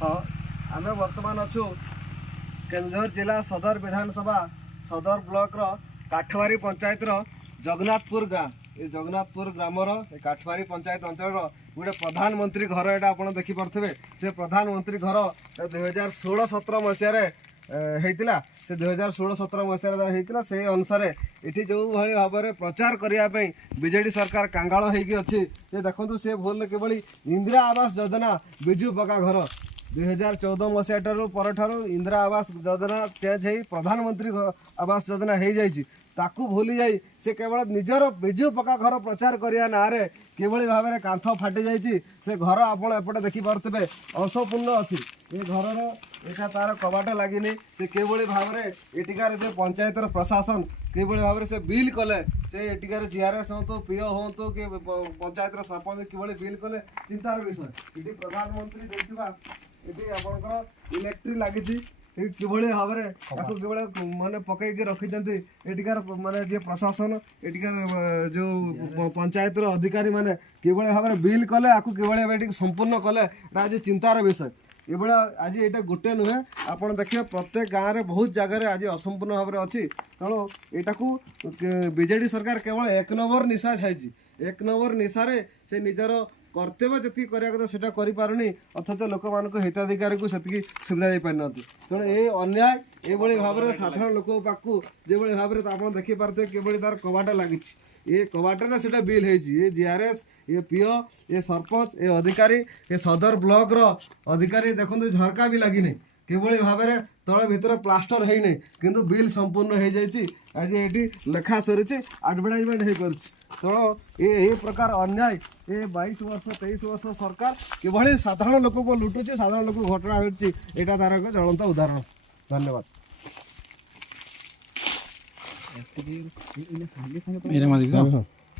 हाँ आम बर्तमान अच्छु केन्दुझर जिला सदर विधानसभा सदर ब्लॉक रो काठवारी पंचायत रो जगन्नाथपुर गाँव ये जगन्नाथपुर ग्रामर काठवारी पंचायत अंचल गोटे प्रधानमंत्री घर यहाँ आप देखिपे से प्रधानमंत्री घर 2016-17 मसीह होता से 2016-17 मसीह से अनुसार ये जो भाई भाव में प्रचार करने बीजेडी सरकार कांगाल होती देखो सी भूल केवल इंदिरा आवास योजना विजु पक्का घर 2014 मसीहा पर इंदिरा आवास योजना चेंज हो प्रधानमंत्री आवास योजना हो जाए ताकू भूली जाई से केवल निजर विजु पक्का घर प्रचार करने ना किभली भाव में कांथ फाटी जाइए से घर आपड़ एपटे देखिपे असंपूर्ण अच्छी ये घर यहाँ तार कबाट लगिनी से किभली भाव में एटिकार जो पंचायत प्रशासन किभली भाव में से बिल कले से एटिकार जीआरएस हो तो पीओ हो तो कि पंचायत सरपंच किभली बिल कले चिंतार विषय ये प्रधानमंत्री देखा ये आपंकर इलेक्ट्रिक लगी किभली भाव में किभली माने पकईकी रखिंट एटिकार माने जे प्रशासन एटिकार जो पंचायत अधिकारी माने किभली भाव में बिल कले आपको किभली संपूर्ण कले आज चिंतार विषय ये आज यहाँ गोटे नुहे आप देखिए प्रत्येक गाँव में बहुत जगह आज असंपूर्ण भाव में अच्छी तेणु यहाँ बीजेडी सरकार केवल एक नंबर निशा छाई एक नंबर निशारे से निजर कर्तव्य जी करवा कथा करें अथच लोक मान हिताधिकारी को से सुविधा दे पारि तेणु ये अन्याय ये भाव में साधारण लोक पाखु जो भाव में आप देखिपे कि तार कबाट लगी ये कबाटर से बिल है जीआरएस ये पीओ ये सरपंच ये अधिकारी ये सदर ब्लॉक रो अधिकारी देखो झरका भी लगी नहीं किभली भाव में तले भितर प्लास्टर है नहीं किंतु बिल संपूर्ण हो जाए आज ये लेखा सरी एडवर्टाइजमेंट हो पार तेणु ये प्रकार अन्याय ये 22 वर्ष 23 वर्ष सरकार किभली साधारण लोक को लुटुची साधारण लोक घटना होती यहाँ तार एक ज्वलंत उदाहरण। धन्यवाद।